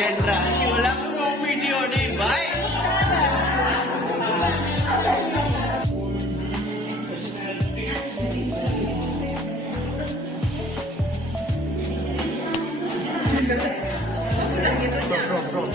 generasi ulang ngomong video nih, baik. Bro.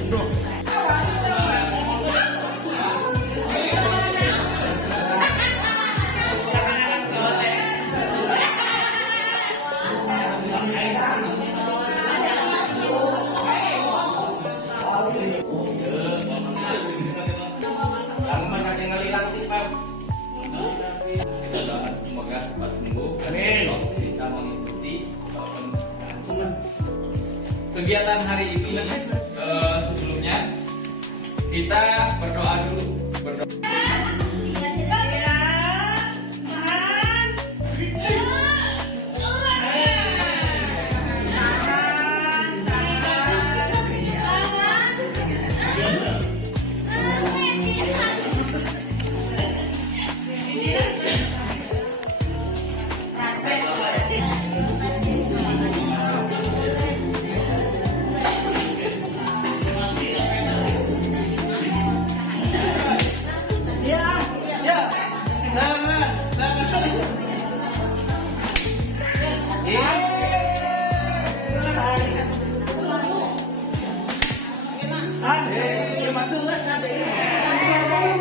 Semoga cepat sembuh. Amin. Bisa mengikuti kegiatan hari ini. Sebelumnya kita berdoa dulu. Sebelum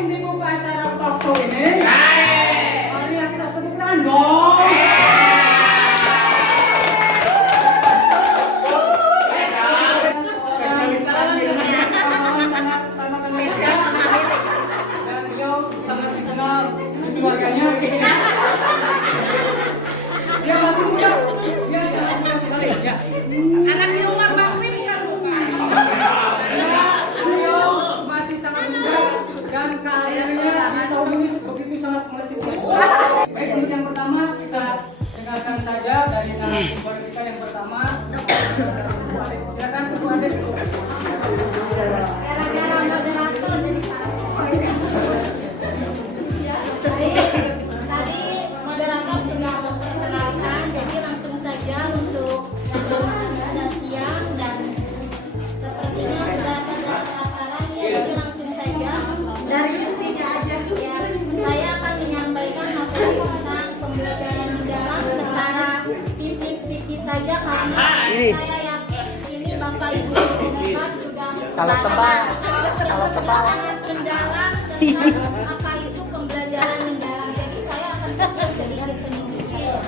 dibuka acara talk show ini, mari kita tepuk tangan dong. Spesialis terakhir, dan beliau sangat dikenal di keluarganya. Dia masih muda, dia sangat muda sekali. Ya. Anak di luar bakmi bukan bukan. Beliau masih sangat muda dan karirnya di tahun ini begitu sangat masih. Baik, untuk yang pertama kita dengarkan saja dari narasumber kita yang pertama. Silakan Ibu Ade. Gara-gara moderator jadi tadi moderator sudah memperkenalkan, jadi langsung saja untuk yang siang dan sepertinya sudah pada sasaran ya, jadi langsung saja dari intinya aja ya. Saya akan menyampaikan materi tentang pembelajaran mendalam secara tipis-tipis saja karena saya yakin ini Bapak Ibu mereka sudah Kalau tebal sangat mendalam tentang apa itu pembelajaran mendalam. Jadi saya akan sedikit sedikit.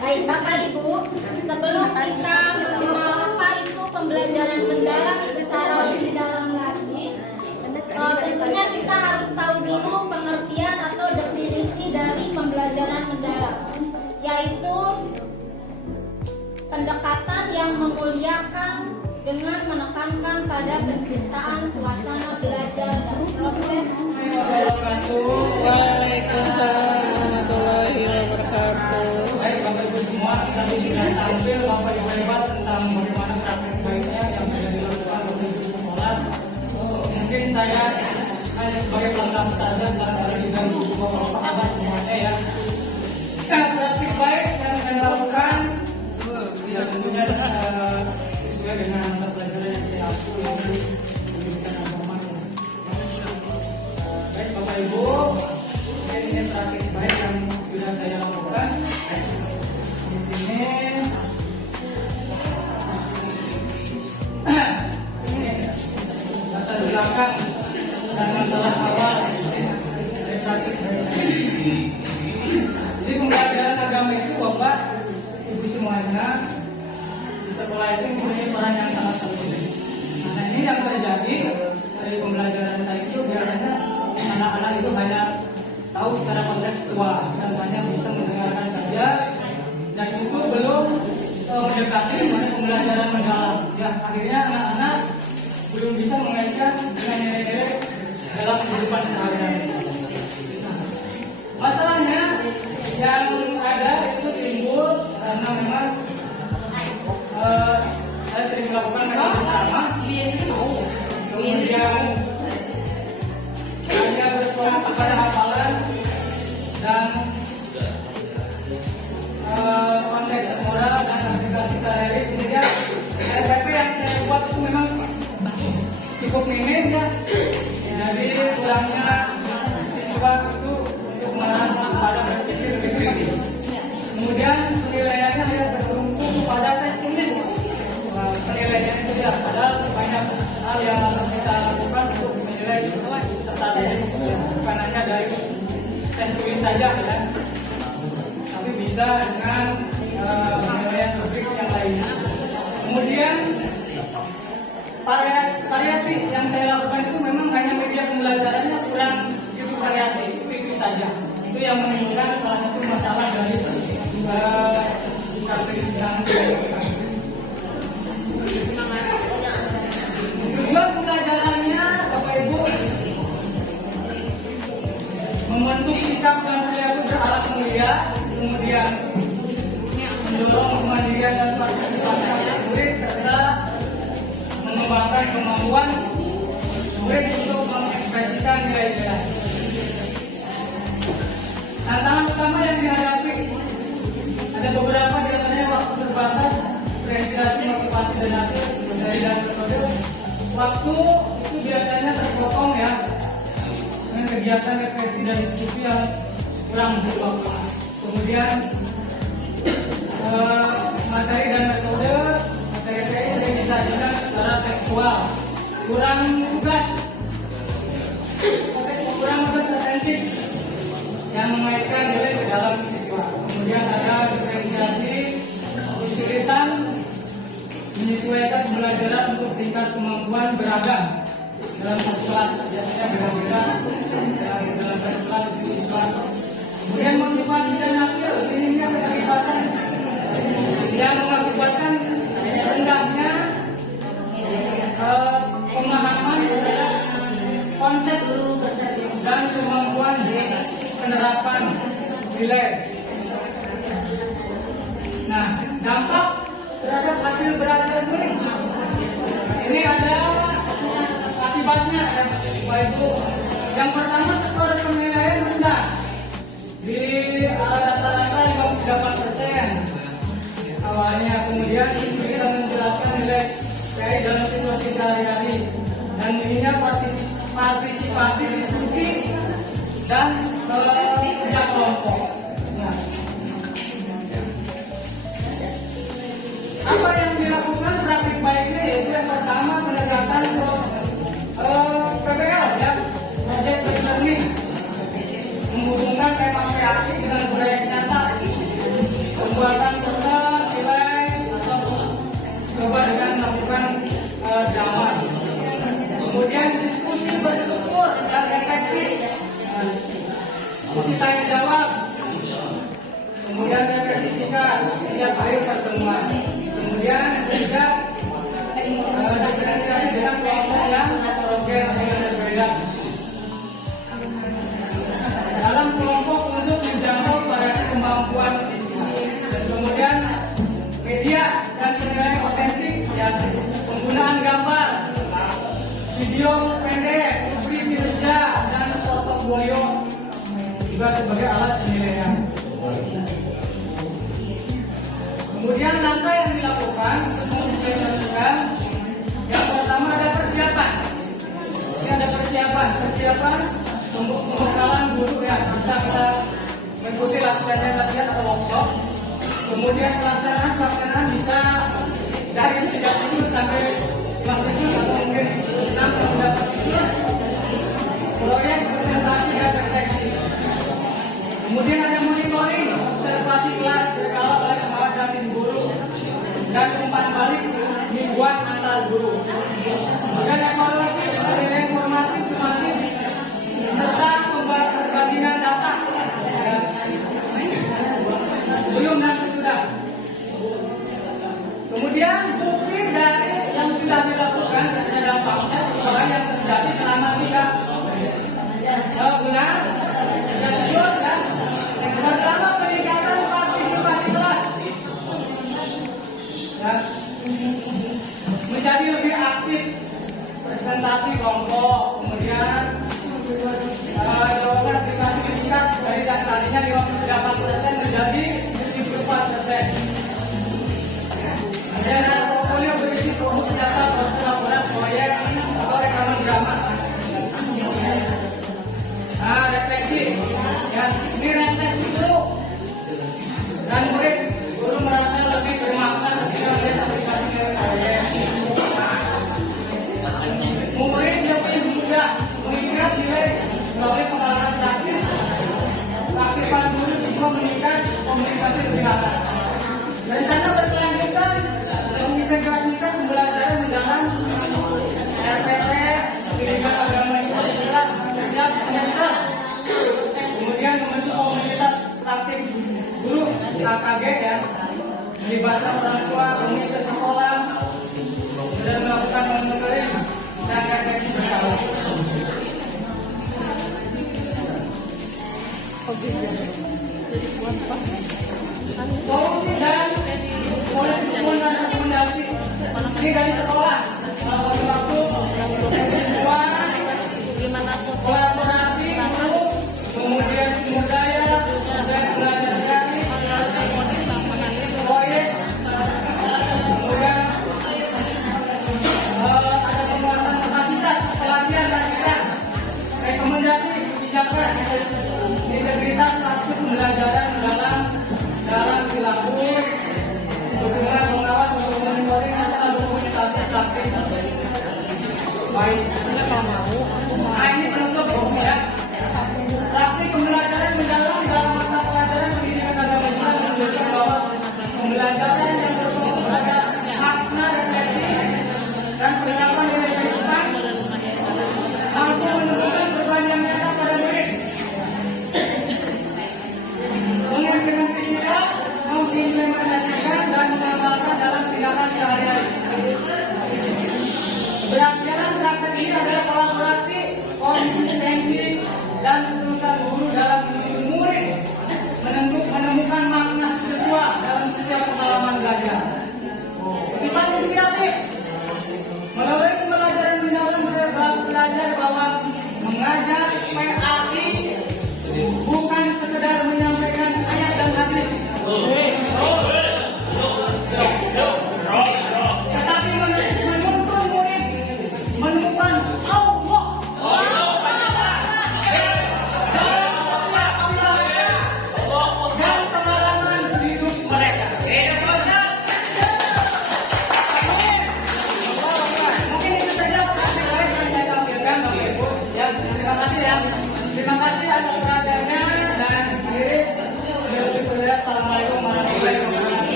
Baik Bapak Ibu, sebelum kita mengenal apa itu pembelajaran mendalam secara lebih dalam lagi, tentunya kita harus tahu dulu pengertian atau definisi dari pembelajaran mendalam, yaitu pendekatan yang memuliakan dengan menekankan pada penciptaan suasana belajar dan proses. Waalaikumsalam warahmatullahi wabarakatuh. Baik Bapak Ibu semua, tadi sudah tampil Bapak Ibu hebat tentang bagaimana praktek baiknya yang sudah dilakukan oleh guru sekolah. Mungkin saya hanya sebagai pelengkap saja, barangkali juga semua Bapak hebat semuanya ya. Praktik baik yang saya lakukan ya tentunya sesuai dengan mata pelajaran yang saya aku yang pendidikan agama. Baik Bapak Ibu, ini praktik baik yang sudah saya lakukan. Di sini latar belakang dan masalah awal dari praktik baik. Jadi pembelajaran agama itu Bapak Ibu semuanya di sekolah itu mempunyai peran yang sangat penting. Nah ini yang terjadi dari pembelajaran saya itu biasanya anak-anak itu hanya tahu secara kontekstual dan hanya bisa mendengarkan saja dan itu belum mendekati pembelajaran mendalam. Ya akhirnya anak-anak belum bisa mengaitkan dengan nilai-nilai dalam kehidupan sehari-hari. Masalahnya yang ada itu timbul karena memang saya sering melakukan metode sama, kemudian hanya berfokus pada hafalan dan konteks moral dan aplikasi sehari-hari. Kemudian RPP yang saya buat itu memang cukup minim ya. Jadi kurangnya siswa itu untuk menahan pada berpikir lebih kritis. Kemudian penilaiannya ya bertumpu pada tes tulis. Penilaian itu ya padahal banyak hal yang harus kita lakukan untuk menilai peserta didik, bukan hanya dari tes tulis saja ya, tapi bisa dengan penilaian rubrik yang lainnya. Kemudian variasi yang saya lakukan itu memang hanya media pembelajarannya kurang begitu variasi, itu saja. Itu yang menimbulkan salah satu masalah dari strategi yang saya lakukan. Tujuan pembelajarannya, Bapak Ibu, membentuk sikap dan perilaku berakhlak mulia, kemudian mendorong kemandirian dan partisipasi murid serta mengembangkan kemampuan murid untuk mengekspresikan nilai-nilai. Tantangan utama yang dihadapi ada beberapa, di antaranya waktu terbatas, registrasi, motivasi dan hasil dari dan metode. Waktu itu biasanya terpotong ya dengan kegiatan refleksi dan diskusi yang kurang berwaktu. Kemudian materi dan metode, materi sering disajikan secara tekstual, kurang tugas otentik yang mengaitkan nilai ke dalam siswa. Kemudian ada diferensiasi, kesulitan menyesuaikan pembelajaran untuk tingkat kemampuan beragam dalam satu kelas, biasanya beda-beda dalam satu kelas itu siswa. Kemudian motivasi dan hasil, minimnya keterlibatan yang mengakibatkan rendahnya pemahaman konsep dan kemampuan penerapan nilai. Nah, dampak terhadap hasil belajar murid. Ini ada akibatnya, Bapak Ibu. Yang pertama, skor penilaian rendah di rata-rata 58% awalnya. Kemudian kita menjelaskan nilai dari dalam situasi sehari-hari dan minimnya partisipasi diskusi dan kerja kelompok. Nah, apa yang dilakukan praktik baiknya yaitu yang pertama pendekatan PBL ya, project based learning, menghubungkan tema PAP dengan proyek nyata, pembuatan program nilai atau coba dengan melakukan drama. Kemudian diskusi berstruktur dan refleksi, diskusi tanya jawab, kemudian refleksi singkat setiap akhir pertemuan. Kemudian juga diferensiasi dengan kelompok yang heterogen yang berbeda. Dalam kelompok untuk menjangkau variasi kemampuan siswa. Dan kemudian media dan penilaian otentik, ya, penggunaan gambar, video pendek, rubrik kinerja dan portofolio juga sebagai alat penilaian. Kemudian langkah yang dilakukan untuk menentukan, yang pertama ada persiapan. Ini ada persiapan untuk pembekalan guru ya, bisa kita mengikuti latihan atau workshop. Kemudian pelaksanaan bisa dari 30 sampai 50 atau mungkin 6 atau 30. Proyek presentasi dan refleksi. Kemudian ada monitoring, observasi kelas berkala oleh kepala dan tim guru dan umpan balik mingguan antar guru. Kemudian evaluasi nilai informatif sumatif serta perbandingan data belum dan sesudah. Kemudian bukti dari yang sudah dilakukan dan dampaknya orang yang terjadi selama 3 bulan tersebut dan pertama peningkatan partisipasi kelas dan menjadi lebih aktif presentasi kelompok. Kemudian jawaban aplikasi meningkat dari yang tadinya 58% menjadi 74%. Dan portfolio berisi produk nyata, laporan proyek atau rekaman Keterlibatan orang tua, komite sekolah, dan melakukan monitoring, kita akan kasih tahu. Solusi dan